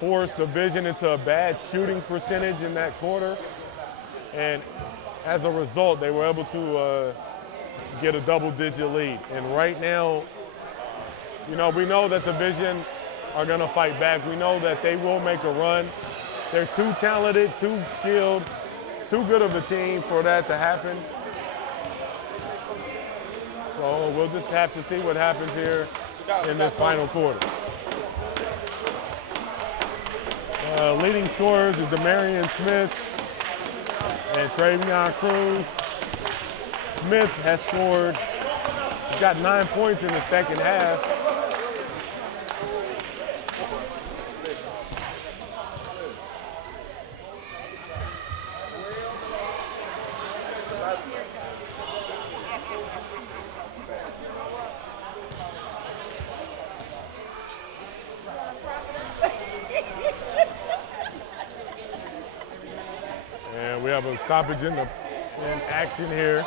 forced the Vision into a bad shooting percentage in that quarter. And as a result, they were able to get a double-digit lead. And right now, we know that the Vision are going to fight back. We know that they will make a run. They're too talented, too skilled, too good of a team for that to happen. So we'll just have to see what happens here in this final quarter. Leading scorers is Demarion Smith and Travion Cruz. Smith has scored, he's got 9 points in the second half. And we have a stoppage in action here.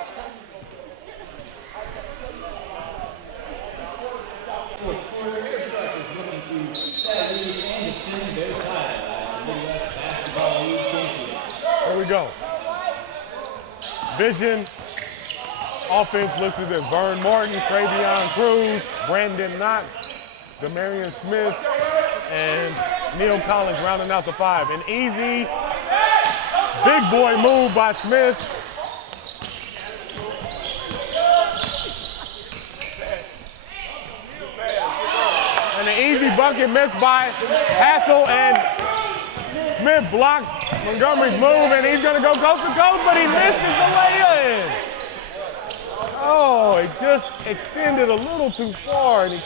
Here we go. Vision offense looks at this. Vern Martin, Travion Cruz, Brandon Knox, Demarion Smith, and Neil Collins rounding out the five. An easy, big boy move by Smith. And an easy bucket missed by Hassel, and Smith blocks Montgomery's move, and he's going to go coast to coast, but he misses the lay-in. Oh, it just extended a little too far, and he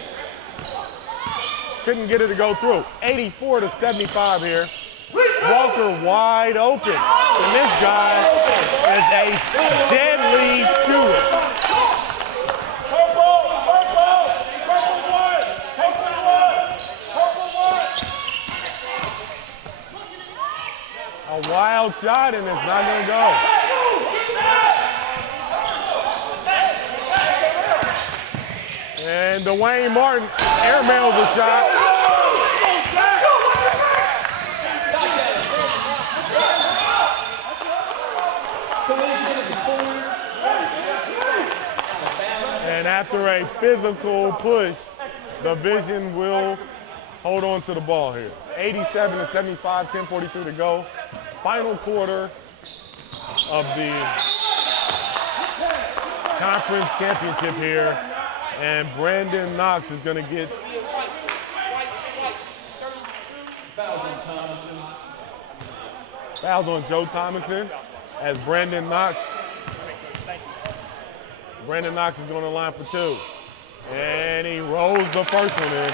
couldn't get it to go through. 84-75 here. Walker wide open, and this guy is a deadly shooter. A wild shot, and it's not going to go. And Dwayne Martin airmails the shot. And after a physical push, the Vision will hold on to the ball here. 87-75, 10:43 to go. Final quarter of the conference championship here. And Brandon Knox is going to get fouls on Joe Thomason as Brandon Knox is going to line for two. And he rolls the first one in.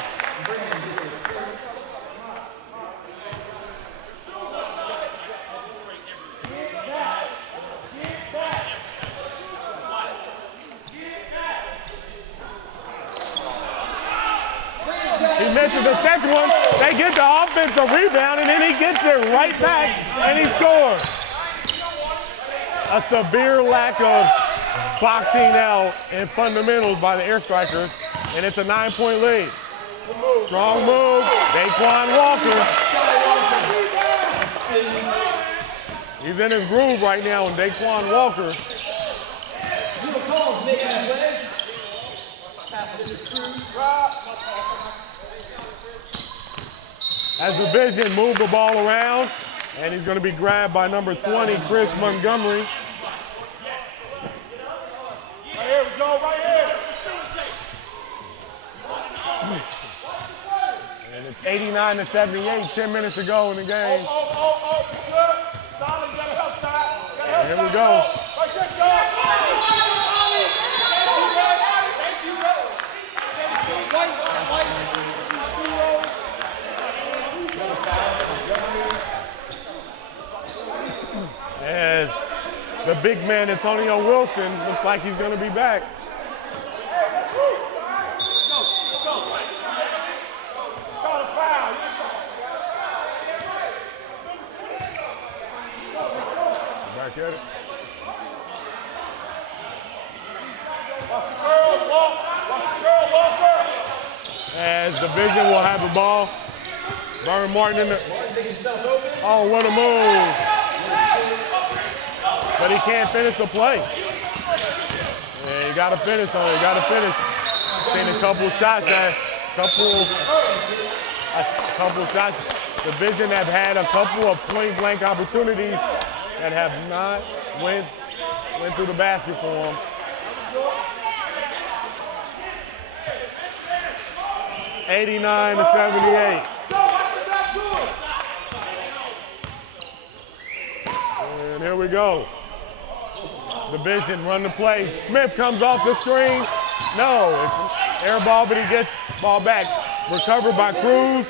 He misses the second one. They get the offensive rebound, and then he gets it right back, and he scores. A severe lack of boxing out and fundamentals by the Air Strikers, and it's a 9-point lead. Strong move, Daquan Walker. He's in his groove right now, and Daquan Walker. As the Vision move the ball around, and he's going to be grabbed by number 20, Chris Montgomery. Right here, we go, right here. And it's 89-78, 10 minutes to go in the game. And here we go. As the big man, Antonio Wilson, looks like he's going to be back. Back at it. As the Vision will have the ball. Byron Martin in the, oh, what a move. But he can't finish the play. Yeah, you gotta finish on it, you gotta finish. Seen a couple shots couple shots. The Vision have had a couple of point blank opportunities that have not went through the basket for them. (89-78). And here we go. The Vision run the play. Smith comes off the screen. No, it's an air ball, but he gets ball back. Recovered by Cruz.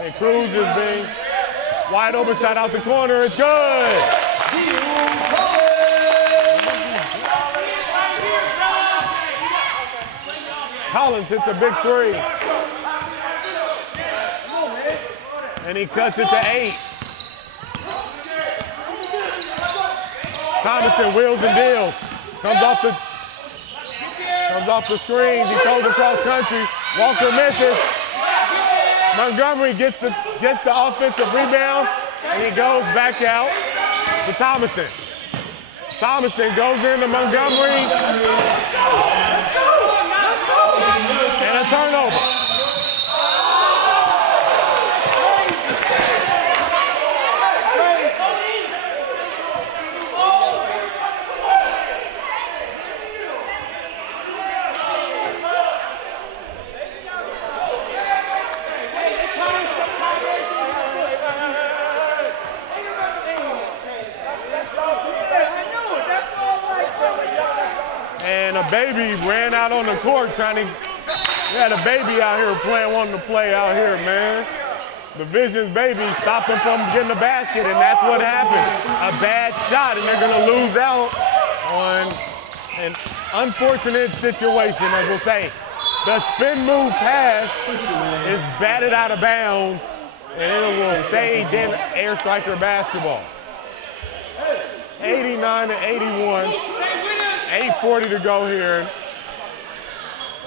And Cruz is being wide open, shot out the corner. It's good. Collins hits a big three. And he cuts it to 8. Thomason wheels and deals. Comes off the screens. He throws across country. Walker misses. Montgomery gets the offensive rebound, and he goes back out to Thomason. Thomason goes into Montgomery. And a turnover. And a baby ran out on the court we had a baby out here wanting to play out here, man. The Vision's baby stopped him from getting the basket, and that's what happened. A bad shot, and they're gonna lose out on an unfortunate situation, as we'll say. The spin move pass is batted out of bounds, and it will stay then Air Striker basketball. 89-81. 8:40 to go here.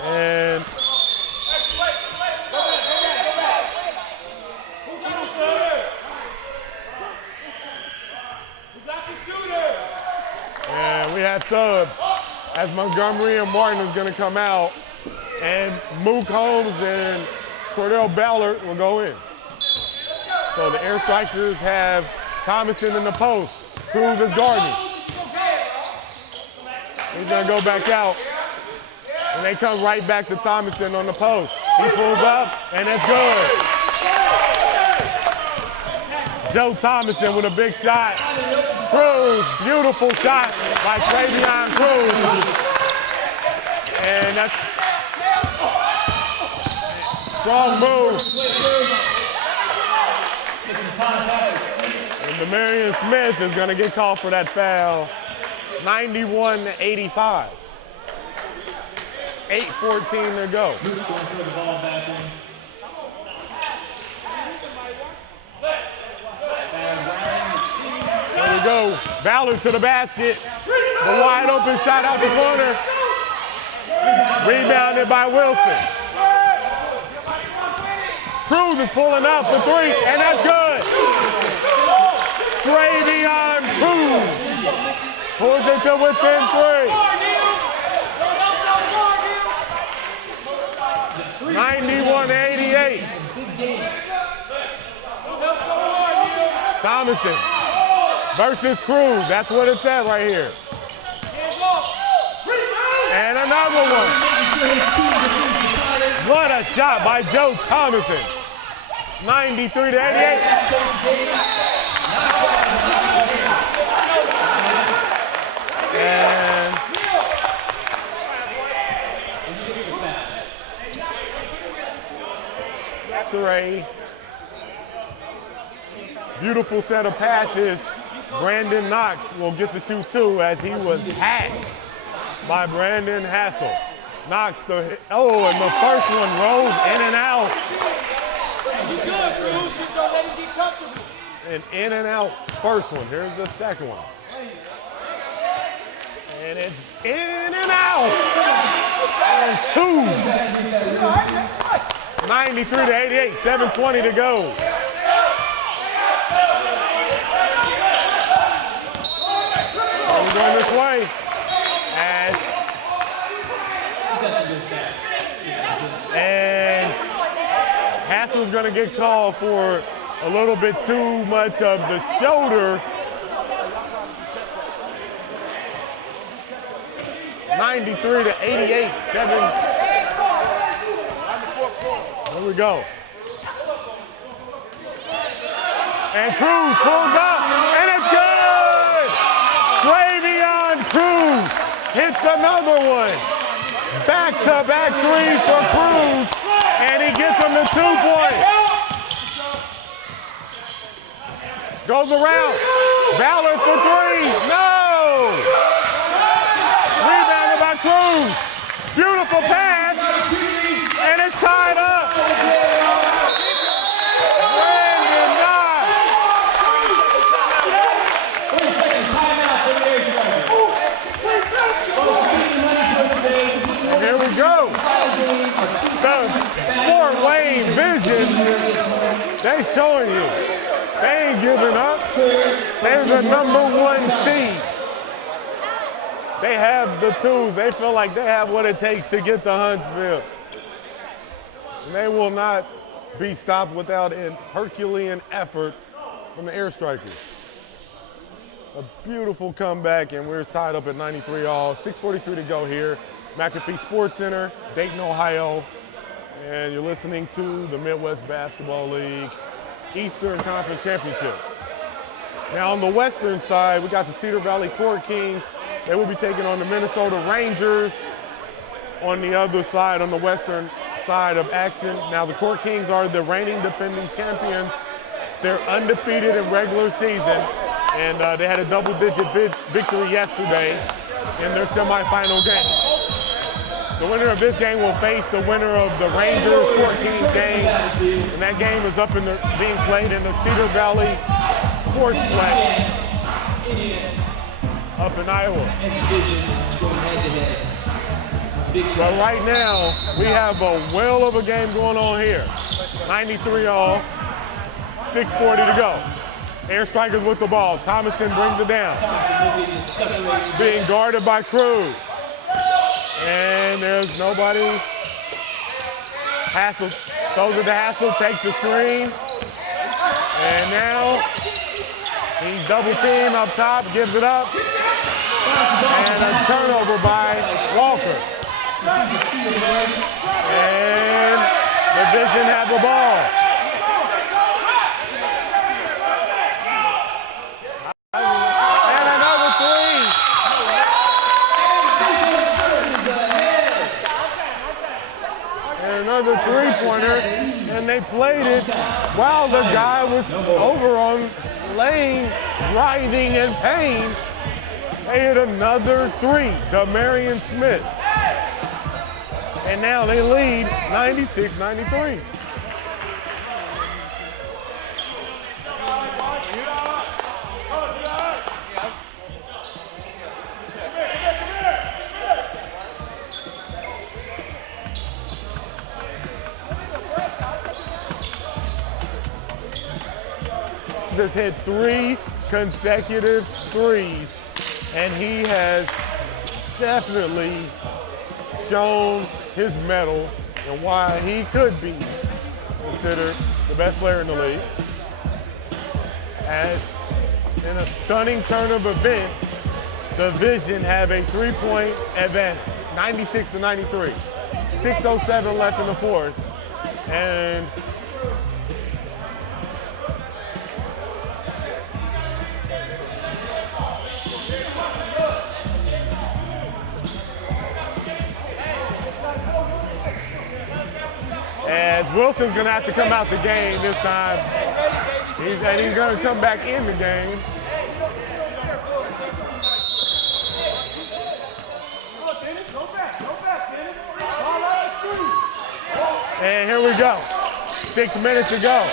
And we have subs as Montgomery and Martin is going to come out, and Mook Holmes and Cordell Ballard will go in. So the Air Strikers have Thomason in the post. Cruz is guarding. He's gonna go back out. And they come right back to Thomason on the post. He pulls up, and it's good. Joe Thomason with a big shot. Cruz, beautiful shot by Travion Cruz. And that's strong move. And Demarion Smith is gonna get called for that foul. 91-85. 8:14 to go. There we go. Ballard to the basket. The wide open shot out the corner. Rebounded by Wilson. Cruz is pulling up for 3, and that's good. Travion Cruz pulls it to within 3. 91-88. Thomason versus Cruz. That's what it's at right here. And another one. What a shot by Joe Thomason. 93-88. And three. Beautiful set of passes. Brandon Knox will get to shoot 2 as he was hacked by Brandon Hassel. Knox and the first one rolls in and out. An in and out first one. Here's the second one. And it's in and out. And 2. 93 to 88, 7:20 to go. We're going this way. And Hassel's going to get called for a little bit too much of the shoulder. 93 to 88, 7. Here we go. And Cruz pulls up, and it's good! Flavion Cruz hits another one. Back-to-back threes for Cruz, and he gets him the 2-point. Goes around. Ballard for three. No! Rebounded by Cruz. Beautiful pass, and it's tied up. Brandon Knox. And here we go. The Fort Wayne Vision, they showing you. They ain't giving up. They're the #1 seed. They have the tools. They feel like they have what it takes to get to Huntsville. And they will not be stopped without a Herculean effort from the Air Strikers. A beautiful comeback, and we're tied up at 93 all. 6:43 to go here. McAfee Sports Center, Dayton, Ohio. And you're listening to the Midwest Basketball League Eastern Conference Championship. Now on the western side, we got the Cedar Valley Court Kings. They will be taking on the Minnesota Rangers on the other side, on the western side of action. Now the Court Kings are the reigning defending champions. They're undefeated in regular season, and they had a double-digit victory yesterday in their semifinal game. The winner of this game will face the winner of the Rangers Court Kings game, and that game is being played in the Cedar Valley Sportsplex up in Iowa. But right now, we have a whale of a game going on here. 93 all, 6:40 to go. Air Strikers with the ball. Thomason brings it down. Being guarded by Cruz. And there's nobody. Hassel throws it to Hassel, takes the screen. And now he's double teamed up top, gives it up. And a turnover by Walker. And the Vision have the ball. And another three. And another three-pointer. And they played it while the guy was over on lane, writhing in pain. They hit another three, Demarion Smith. And now they lead 96-93. Just hit 3 consecutive threes, and he has definitely shown his mettle and why he could be considered the best player in the league. As in a stunning turn of events, the Vision have a 3-point advantage, 96-93. 6:07 left in the fourth, and as Wilson's going to have to come out the game this time. He's going to come back in the game. And here we go. 6 minutes to go.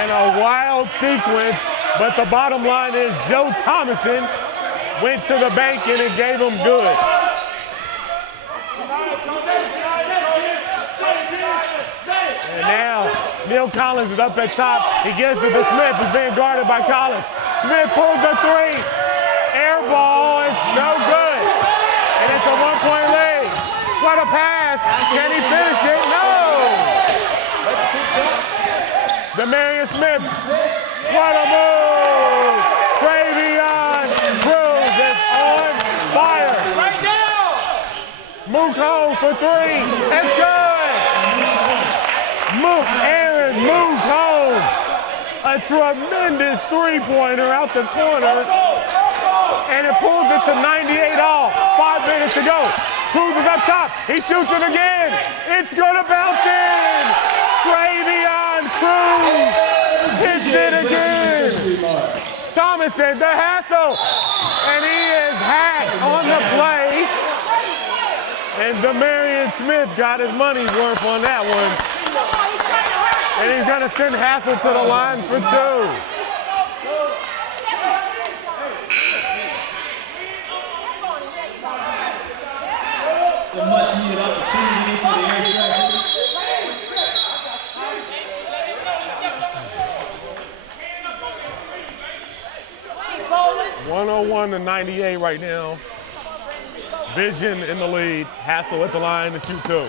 And a a wild sequence, but the bottom line is Joe Thomason went to the bank and it gave him good. And now Neil Collins is up at top. He gives it to Smith. He's being guarded by Collins. Smith pulls the three. Air ball. It's no good. And it's a one-point lead. What a pass. Can he finish it? No. Demarius Smith. What a move. Travion Cruz is on fire. Right now. Mook home for three. It's good. Aaron Mook Holmes, a tremendous three-pointer out the corner, and it pulls it to 98 all. 5 minutes to go. Cruz is up top. He shoots it again. It's gonna bounce in. Travion Cruz hits it again. Thomason, the hassle, and he is hacked on the play. And Demarius Smith got his money's worth on that one. And he's going to send Hassel to the line for two. It's a much-needed opportunity for the Air Strikers. 101 to 98 right now. Vision in the lead. Hassel at the line to shoot two.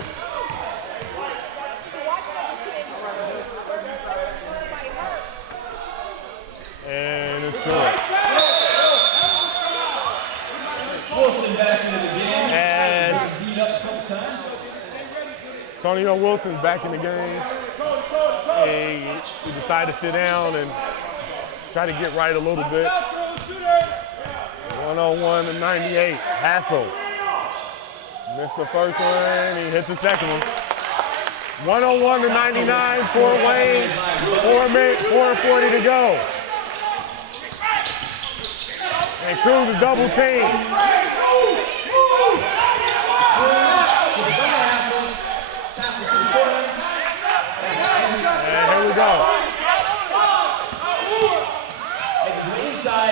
And it's short. Wilson back into the game. And Beat up a couple times. Antonio Wilson's back in the game. He decided to sit down and try to get right a little bit. 101 to 98. Hassel missed the first one. He hits the second one. 101 to 99 for Wayne. 4:40 to go. And Cruz is double teamed. And here we go.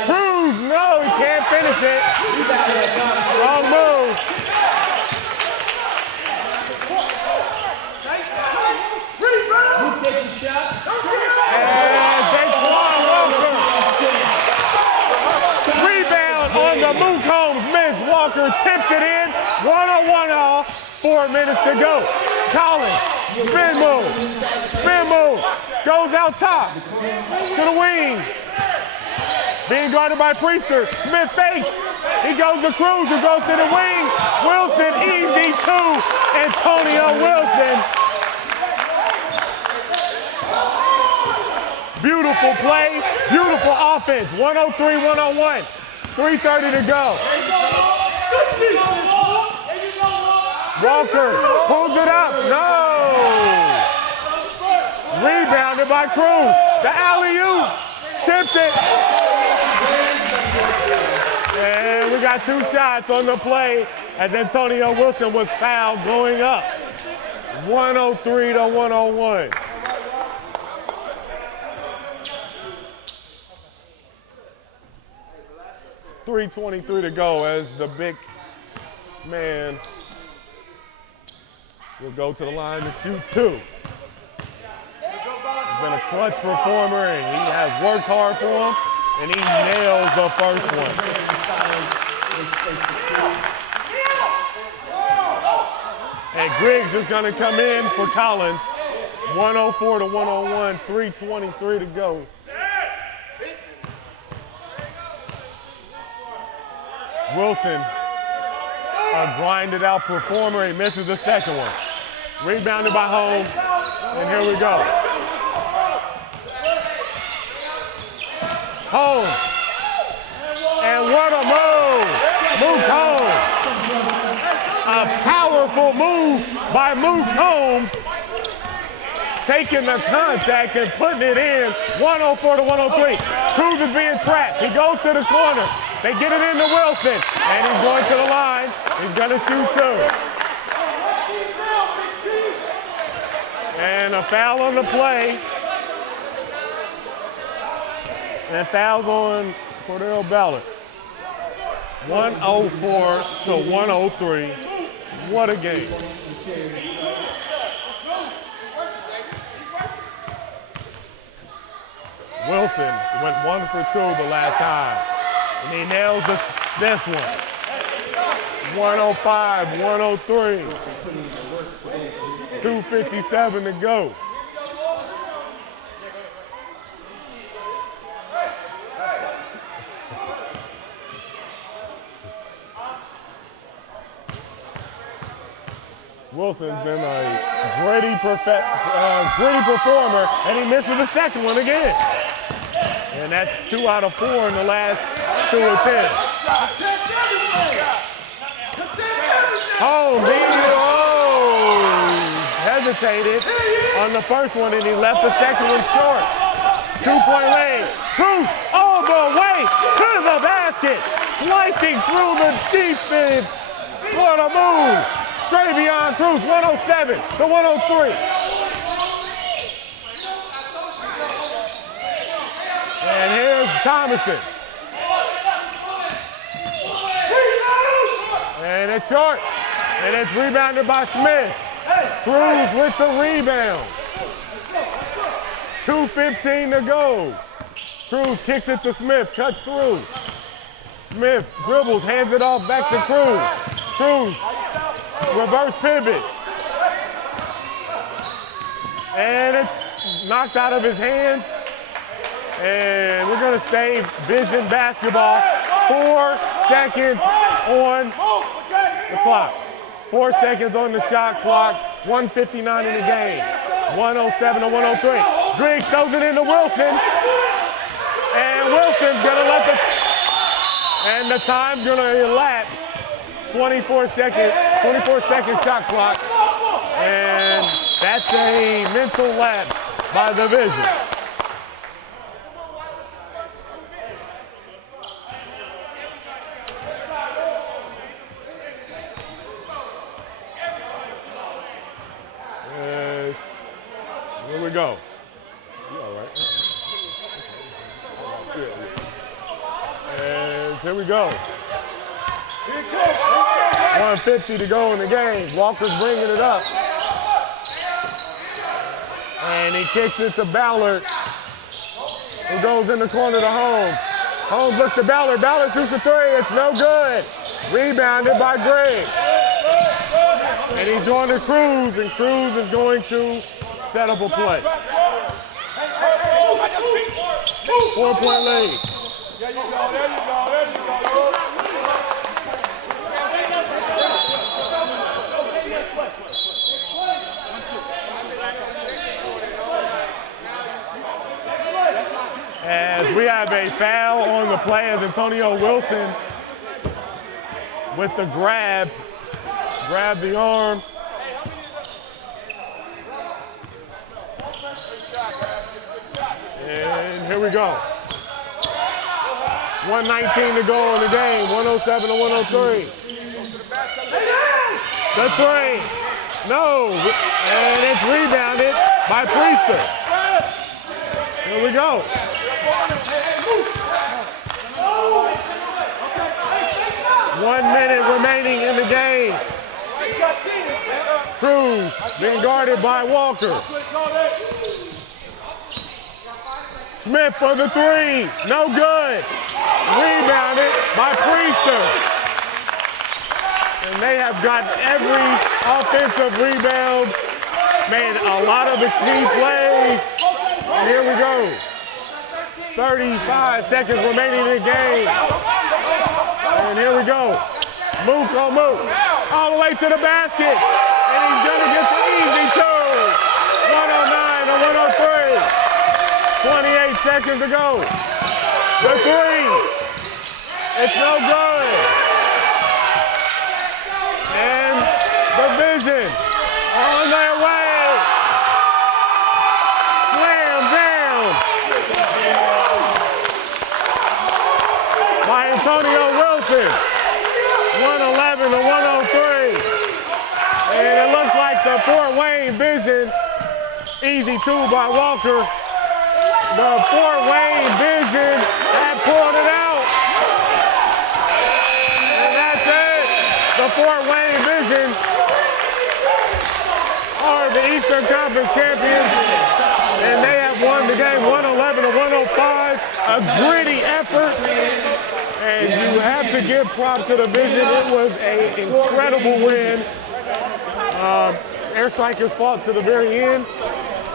Cruz, no, he can't finish it. Wrong move. Takes a shot. And Daquan Walker. Rebound on the Mook Holmes miss. Walker tips it in. 101 all. 4 minutes to go. Collins, spin move. Spin move. Goes out top to the wing. Being guarded by Priester. Smith fakes. He goes to Cruz, who goes to the wing. Wilson, easy two. Antonio Wilson. Beautiful play, beautiful offense. 103-101. 3:30 to go. Walker pulls it up. No. Rebounded by Cruz. The alley-oop. Tips it. And we got two shots on the play as Antonio Wilson was fouled going up. 103 to 101. .323 to go as the big man will go to the line to shoot two. He's been a clutch performer and he has worked hard for him and he nails the first one. And Griggs is gonna come in for Collins. 104 to 101, 3:23 to go. Wilson, a grinded out performer. He misses the second one. Rebounded by Holmes, and here we go. Holmes, and what a move! Mook Holmes. A powerful move by Mook Holmes. Taking the contact and putting it in. 104 to 103. Cruz is being trapped. He goes to the corner. They get it into Wilson, and he's going to the line. He's going to shoot two. And a foul on the play. And fouls on Cordell Ballard. 104 to 103. What a game. Wilson went 1 for 2 the last time. And he nails this one. 105, 103. 2:57 to go. Wilson's been a gritty performer, and he misses the second one again. And that's 2 out of 4 in the last 2 attempts. Hesitated on the first one, and he left the second one short. 2-point lead. Cruz all the way to the basket, slicing through the defense. What a move. Travion Cruz, 107 to 103. And here's Thomason. And it's short. And it's rebounded by Smith. Cruz with the rebound. 2:15 to go. Cruz kicks it to Smith, cuts through. Smith dribbles, hands it off back to Cruz. Cruz, reverse pivot. And it's knocked out of his hands. And we're gonna stay vision basketball. 4 seconds on the clock. 4 seconds on the shot clock. 1:59 in the game. 107 to 103. Griggs throws it into Wilson. And Wilson's gonna and the time's gonna elapse. 24 second shot clock. And that's a mental lapse by the Vision. Here we go. You all right? Yeah. Here we go. 1:50 to go in the game. Walker's bringing it up. And he kicks it to Ballard, who goes in the corner to Holmes. Holmes looks to Ballard. Ballard shoots the 3. It's no good. Rebounded by Griggs. And he's going to Cruz, and Cruz is going to set up a play. 4-point lead. There you go, there you go, there you go. As we have a foul on the play as Antonio Wilson with the grab the arm. And here we go. 1:19 to go in the game. 107 to 103. The 3. No. And it's rebounded by Priester. Here we go. One minute remaining in the game. Cruz being guarded by Walker. Smith for the 3, no good. Rebounded by Priester. And they have gotten every offensive rebound, made a lot of the key plays. And here we go. 35 seconds remaining in the game. And here we go. Mook on Mook. All the way to the basket. And he's going to get the easy 2. 109 to 103. 28 seconds to go. The 3. It's no good. And the Vision on their way. Slam down by Antonio Wilson. 111 to 103. And it looks like the Fort Wayne Vision, easy 2 by Walker, The Fort Wayne Vision had pulled it out. And that's it. The Fort Wayne Vision are the Eastern Conference champions. And they have won the game 111-105. A gritty effort. And you have to give props to the Vision. It was an incredible win. Air Strikers fought to the very end.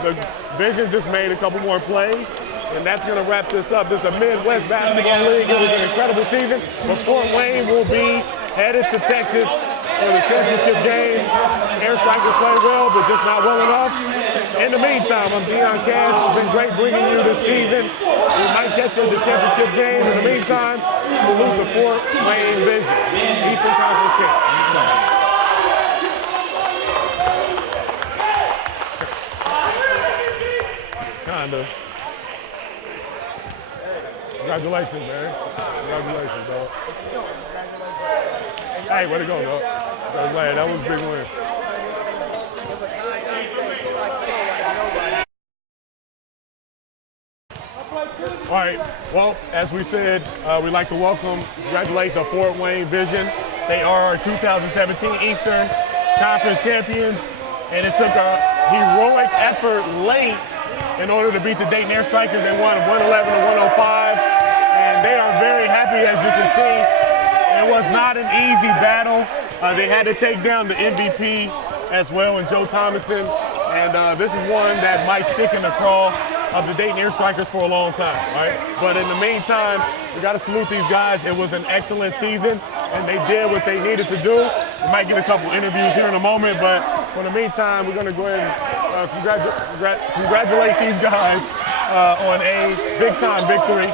The Vision just made a couple more plays, and that's going to wrap this up. This is the Midwest Basketball League. It was an incredible season, but Fort Wayne will be headed to Texas for the championship game. Air Strikers played well, but just not well enough. In the meantime, I'm Deion Cash. It's been great bringing you this season. We might catch you at the championship game. In the meantime, salute the Fort Wayne Vision, Eastern Conference champions. Kinda. Congratulations, man. Congratulations, dog. Hey, way to go, dog. That was a big win. All right, well, as we said, we'd like to congratulate the Fort Wayne Vision. They are our 2017 Eastern Conference champions, and it took a heroic effort late in order to beat the Dayton Air Strikers. They won 111-105, and they are very happy, as you can see. It was not an easy battle. They had to take down the MVP as well, and Joe Thomason, and this is one that might stick in the craw of the Dayton Air Strikers for a long time, right? But in the meantime, we got to salute these guys. It was an excellent season, and they did what they needed to do. We might get a couple interviews here in a moment, but for the meantime, we're going to go ahead and congratulate these guys on a big-time victory.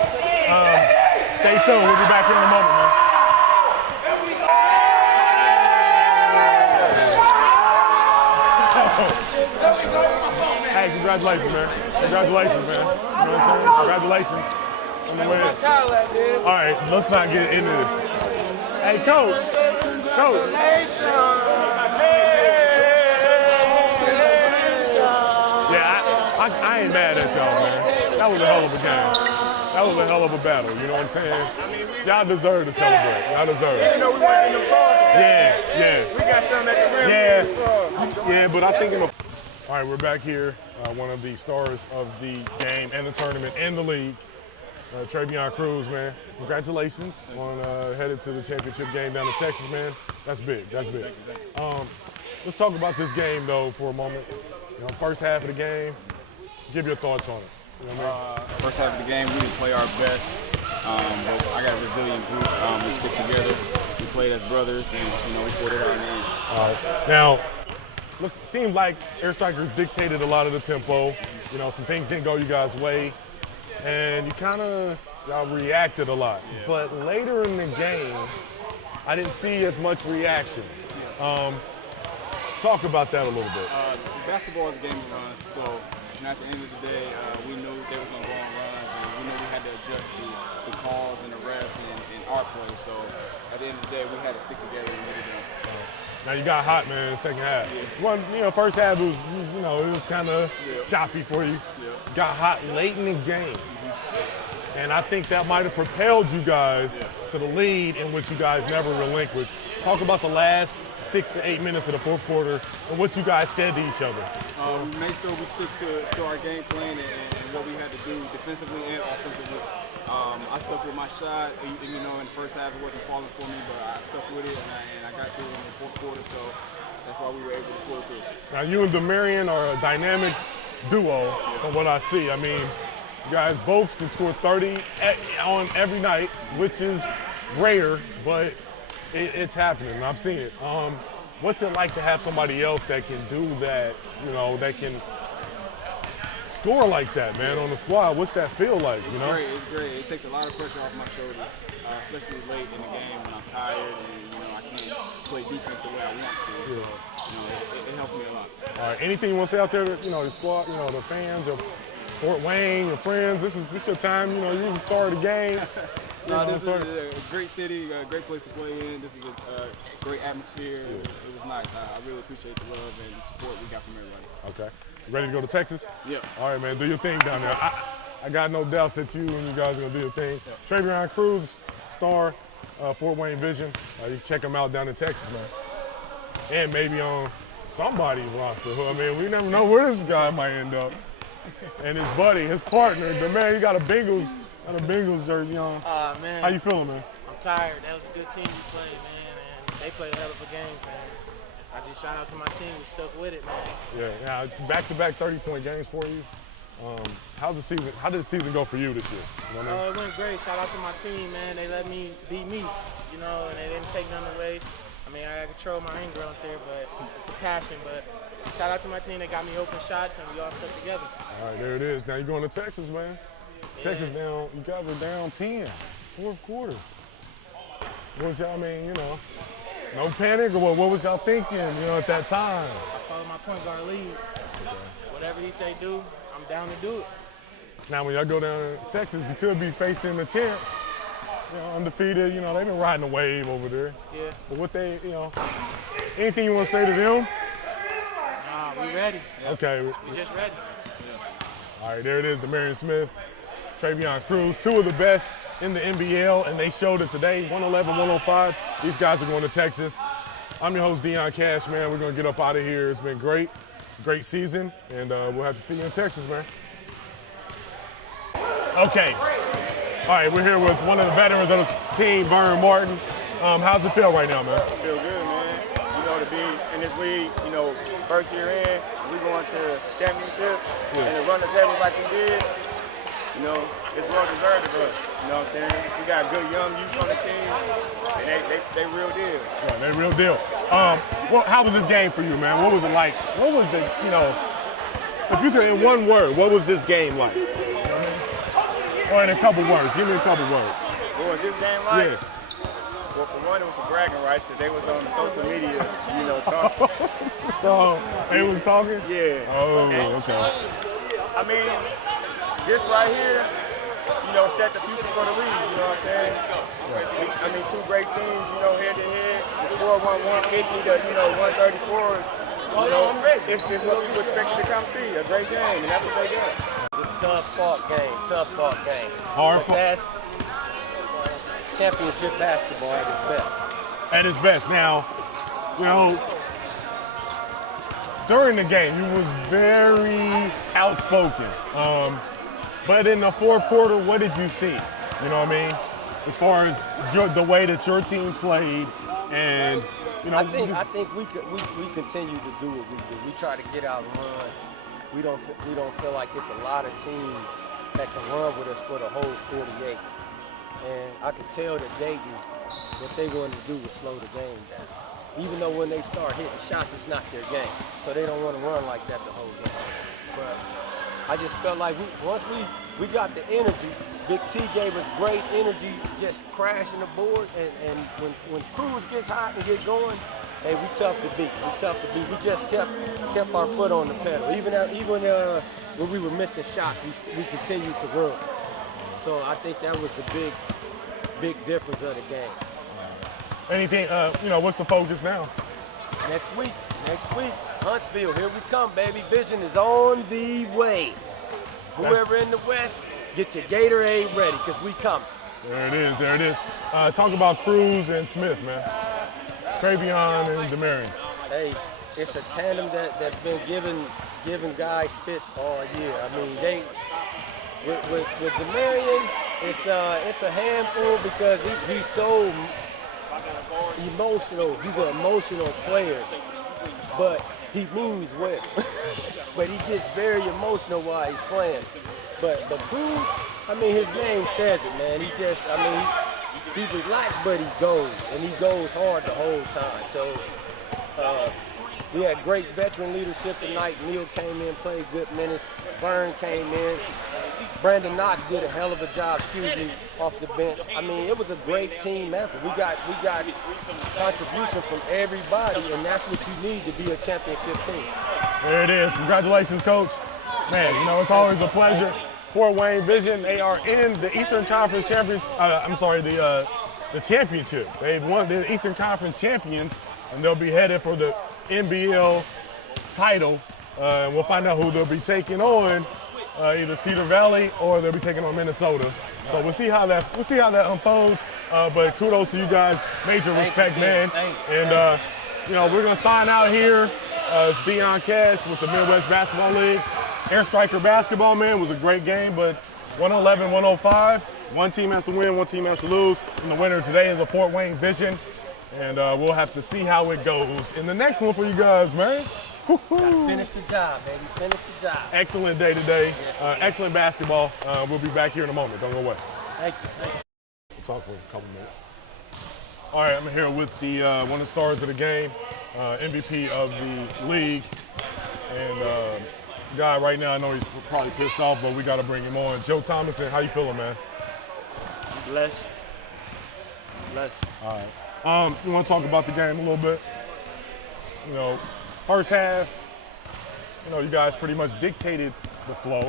Stay tuned. We'll be back here in a moment, man. Hey, congratulations, man. Congratulations, man. You know what I'm saying? Congratulations on the win. All right, let's not get into this. Hey, Coach. Coach. Yeah, I ain't mad at y'all, man. That was a hell of a game. That was a hell of a battle, you know what I'm saying? Y'all deserve to celebrate. Y'all deserve it. Even though we weren't in the cards. Yeah. We got something at the rim. Yeah, but I think in the... All right, we're back here. One of the stars of the game and the tournament and the league, Travion Cruz, man. Congratulations on headed to the championship game down in Texas, man. That's big. That's big. Let's talk about this game though for a moment. You know, first half of the game. Give your thoughts on it. You know what I mean? First half of the game, we didn't play our best, but I got a resilient group. We stick together. We played as brothers, and we put it on in. All right. Now, it seemed like Air Strikers dictated a lot of the tempo. You know, some things didn't go you guys' way, and y'all reacted a lot. Yeah. But later in the game, I didn't see as much reaction. Talk about that a little bit. Basketball is a game of runs, so at the end of the day, we knew they was going to go on runs, and we knew we had to adjust the calls and the refs and our play. So at the end of the day, we had to stick together and get it done. Now you got hot, man, in the second half. Yeah. First half it was kind of choppy for you. Yeah. Got hot late in the game. And I think that might have propelled you guys to the lead in which you guys never relinquished. Talk about the last 6 to 8 minutes of the fourth quarter and what you guys said to each other. We made sure we stuck to our game plan and what we had to do defensively and offensively. I stuck with my shot. In the first half it wasn't falling for me, but I stuck with it and I got through in the fourth quarter, so that's why we were able to pull through. Now you and Demarion are a dynamic duo from what I see. I mean, you guys both can score 30 on every night, which is rare, but it's happening. I've seen it. What's it like to have somebody else that can do that, that can score like that, man, on the squad? What's that feel like, It's great. It takes a lot of pressure off my shoulders, especially late in the game when I'm tired and, I can't play defense the way I want to. So, it helps me a lot. All right, anything you want to say out there to, the squad, the fans of Fort Wayne, your friends? This is your time, you're the star of the game. This is a great city, a great place to play in. This is a great atmosphere. It was nice. I really appreciate the love and the support we got from everybody. Okay. Ready to go to Texas? Yep. All right, man. Do your thing down there. I got no doubts that you and you guys are going to do your thing. Travion Cruz, star, Fort Wayne Vision. You can check him out down in Texas, man. And maybe on somebody's roster. I mean, we never know where this guy might end up. And his buddy, his partner, the man, he got a Bengals jersey on. Man. How you feeling, man? I'm tired. That was a good team you played, man. And they played a hell of a game, man. I just shout out to my team. We stuck with it, man. Yeah, back-to-back 30-point games for you. How did the season go for you this year? You know what I mean? It went great. Shout out to my team, man. They let me be me, you know, and they didn't take none away. I mean, I control my anger out there, but it's the passion. But shout out to my team. They got me open shots, and we all stuck together. All right, there it is. Now you're going to Texas, man. Yeah. Texas down. You guys are down 10, fourth quarter. What y'all mean? You know, no panic or what was y'all thinking? You know, at that time. I follow my point guard lead. Whatever he say do, I'm down to do it. Now, when y'all go down to Texas, you could be facing the champs. You know, undefeated, you know, they've been riding a wave over there. Yeah. But what they, you know, anything you want to say to them? Nah, we ready. Okay. We just ready. All right, there it is, Demarion Smith, Travion Cruz, two of the best in the MBL, and they showed it today, 111, 105. These guys are going to Texas. I'm your host, Deon Cash, man. We're going to get up out of here. It's been great season, and we'll have to see you in Texas, man. Okay. All right, we're here with one of the veterans of the team, Byron Martin. How's it feel right now, man? I feel good, man. You know, to be in this league, you know, first year in, we going to championship, and to run the table like we did, you know, it's well deserved of us. You know what I'm saying? We got good young youth on the team, and they real deal. Yeah, they real deal. Well, how was this game for you, man? What was it like? What was the, you know, if you could, in one word, what was this game like? Or in a couple words. Give me a couple words. What was this game like? Yeah. Well, for one, it was for bragging rights because they was on social media, you know, talking. They was talking? Yeah. Oh, and, okay. I mean, this right here, you know, set the future for the league, you know what I'm saying? I mean, two great teams, you know, head to head. The score won 150 to, you know, 134. You know, it's what people expected to come see, a great game, and that's what they got. Tough fought game. Hard but that's championship basketball at its best. At its best. Now, you know, during the game, you was very outspoken. But in the fourth quarter, what did you see? You know what I mean? As far as the way that your team played, and you know, I think we continue to do what we do. We try to get out and run. We don't feel like it's a lot of teams that can run with us for the whole 48. And I could tell that Dayton, what they wanted to do was slow the game down. Even though when they start hitting shots, it's not their game. So they don't want to run like that the whole game. But I just felt like once we got the energy, Big T gave us great energy, just crashing the board. And when Cruz gets hot and get going, hey, we tough to beat. We just kept our foot on the pedal. Even when we were missing shots, we continued to run. So I think that was the big difference of the game. anything, you know, what's the focus now? Next week, Huntsville, here we come, baby. Vision is on the way. Whoever in the West, get your Gatorade ready, because we coming. There it is. Talk about Cruz and Smith, man. Travion and Demarion. Hey, it's a tandem that's been giving guys fits all year. I mean, with Demarion, it's a handful because he's so emotional. He's an emotional player, but he means well. But he gets very emotional while he's playing. But Cruz, I mean, his name says it, man. He relaxed, but he goes, and he goes hard the whole time. So we had great veteran leadership tonight. Neal came in, played good minutes. Byrne came in. Brandon Knox did a hell of a job, off the bench. I mean, it was a great team effort. We got contribution from everybody, and that's what you need to be a championship team. There it is. Congratulations, Coach. Man, you know, it's always a pleasure. Fort Wayne Vision, they are in the Eastern Conference the championship. They've won the Eastern Conference champions, and they'll be headed for the MBL title. And we'll find out who they'll be taking on either Cedar Valley or they'll be taking on Minnesota. So we'll see how that unfolds. But kudos to you guys, major respect, man. And you know, we're gonna sign out here. It's Deion Cash with the Midwest Basketball League. Air Striker basketball, man, was a great game, but 111-105. One team has to win, one team has to lose. And the winner today is a Fort Wayne Vision. And we'll have to see how it goes in the next one for you guys, man. Gotta finish the job, baby. Finish the job. Excellent day today. Excellent basketball. We'll be back here in a moment. Don't go away. Thank you. We'll talk for a couple minutes. All right, I'm here with the one of the stars of the game, MVP of the league, and guy right now, I know he's probably pissed off, but we got to bring him on. Joe Thomason, how you feeling, man? Blessed. All right. You want to talk about the game a little bit? You know, first half, you know, you guys pretty much dictated the flow,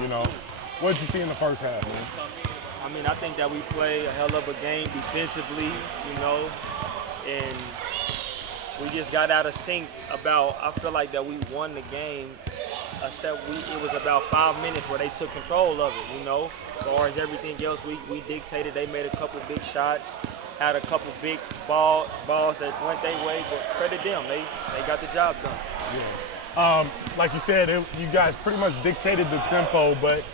you know. What did you see in the first half, man? I mean, I think that we play a hell of a game defensively, you know, and we just got out of sync I feel like that we won the game, except it was about 5 minutes where they took control of it, you know. As far as everything else, we dictated. They made a couple big shots, had a couple big balls that went their way, but credit them. They got the job done. Yeah. Like you said, you guys pretty much dictated the tempo, but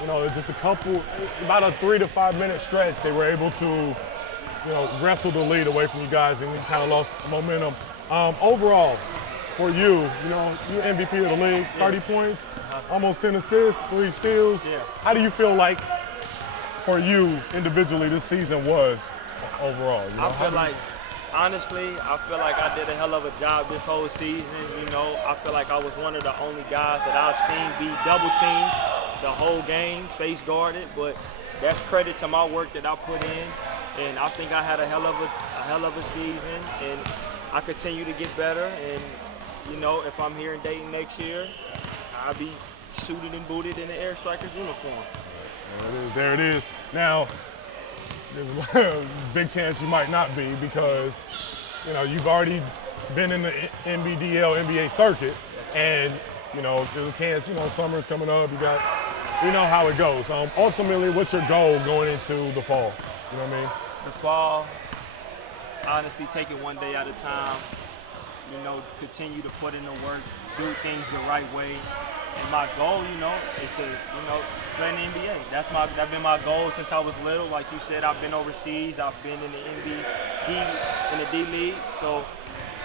you know, just about a 3 to 5 minute stretch, they were able to, you know, wrestle the lead away from you guys, and you kind of lost momentum. Overall, for you know, you're MVP of the league, 30 points, almost 10 assists, 3 steals. Yeah. How do you feel like, for you individually, this season was overall? You know? Honestly, I feel like I did a hell of a job this whole season. You know, I feel like I was one of the only guys that I've seen be double teamed the whole game, face guarded, but that's credit to my work that I put in. And I think I had a hell of a season, and I continue to get better. And you know, if I'm here in Dayton next year, I'll be suited and booted in the Air Strikers uniform. There it is. Now, there's a big chance you might not be, because, you know, you've already been in the NBA circuit, and, you know, there's a chance, you know, summer's coming up, we know how it goes. Ultimately, what's your goal going into the fall? You know what I mean? The fall, honestly, take it one day at a time. You know, continue to put in the work, do things the right way. And my goal, you know, is to, you know, play in the NBA. That's been my goal since I was little. Like you said, I've been overseas. I've been in the D League. So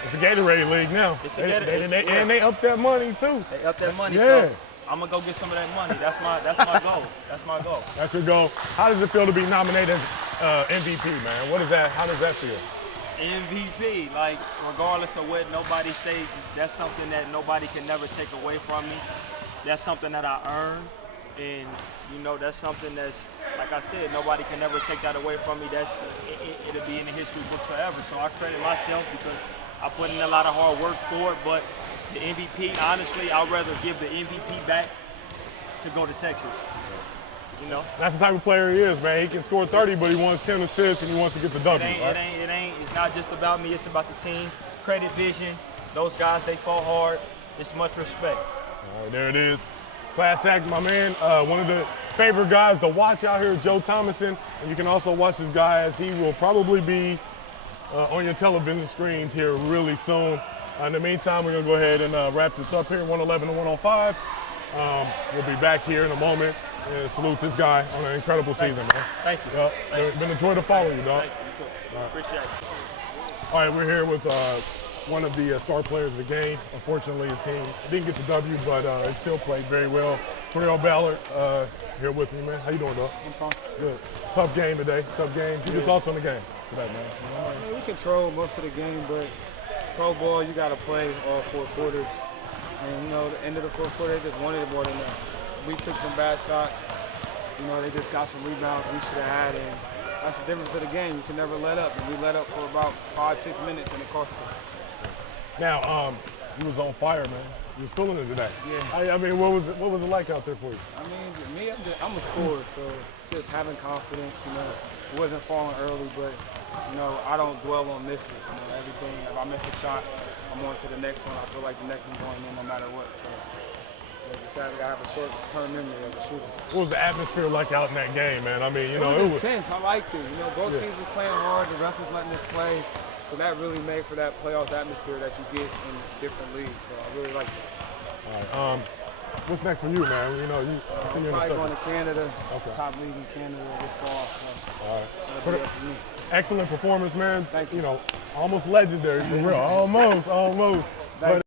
it's a Gatorade League now. And they upped that money too. They upped that money. Yeah. So I'm gonna go get some of that money. That's my goal. That's my goal. That's your goal. How does it feel to be nominated as MVP, man? How does that feel? MVP, like, regardless of what nobody say, that's something that nobody can never take away from me. That's something that I earned, and you know, that's something that's, like I said, nobody can never take that away from me. It'll be in the history book forever. So I credit myself because I put in a lot of hard work for it. But the MVP, honestly, I'd rather give the MVP back to go to Texas. You know? That's the type of player he is, man. He can score 30, but he wants 10 assists and he wants to get the W. It's not just about me, it's about the team. Credit Vision, those guys, they fought hard. It's much respect. All right, there it is. Class act, my man. One of the favorite guys to watch out here, Joe Thomason. And you can also watch this guy, as he will probably be on your television screens here really soon. In the meantime, we're going to go ahead and wrap this up here, 111 to 105. We'll be back here in a moment and salute this guy on an incredible season, man. Thank you. It's been a joy to follow you, dog. Thank you. You too. Appreciate it. All right, we're here with one of the star players of the game. Unfortunately, his team didn't get the W, but he still played very well. Terrell Ballard here with me, man. How you doing, dog? I'm fine. Good. Tough game today. Tough game. Give your thoughts on the game today, man. I mean, we controlled most of the game, but pro ball, you got to play all 4 quarters. And, you know, the end of the 4th quarter, they just wanted it more than us. We took some bad shots. You know, they just got some rebounds we should have had. And that's the difference of the game. You can never let up. And we let up for about 5-6 minutes, and it cost us. Now, you was on fire, man. You was feeling it today. Yeah. I mean, what was it like out there for you? I mean, I'm a scorer, so just having confidence, you know. It wasn't falling early, but, you know, I don't dwell on misses. You know, everything, if I miss a shot, I'm on to the next one. I feel like the next one's going in no matter what. So just gotta have a short-term memory of a shooter. What was the atmosphere like out in that game, man? I mean, you know, It was intense. I liked it. You know, both teams were playing hard. The refs was letting us play. So that really made for that playoff atmosphere that you get in different leagues. So I really liked it. all right. What's next for you, man? You know, you see you in the Probably circle. going to Canada. Okay. Top league in Canada this fall. So All right. that'll be it for me. Excellent performance, man. Thank you. You know, almost legendary for real. Almost. Thank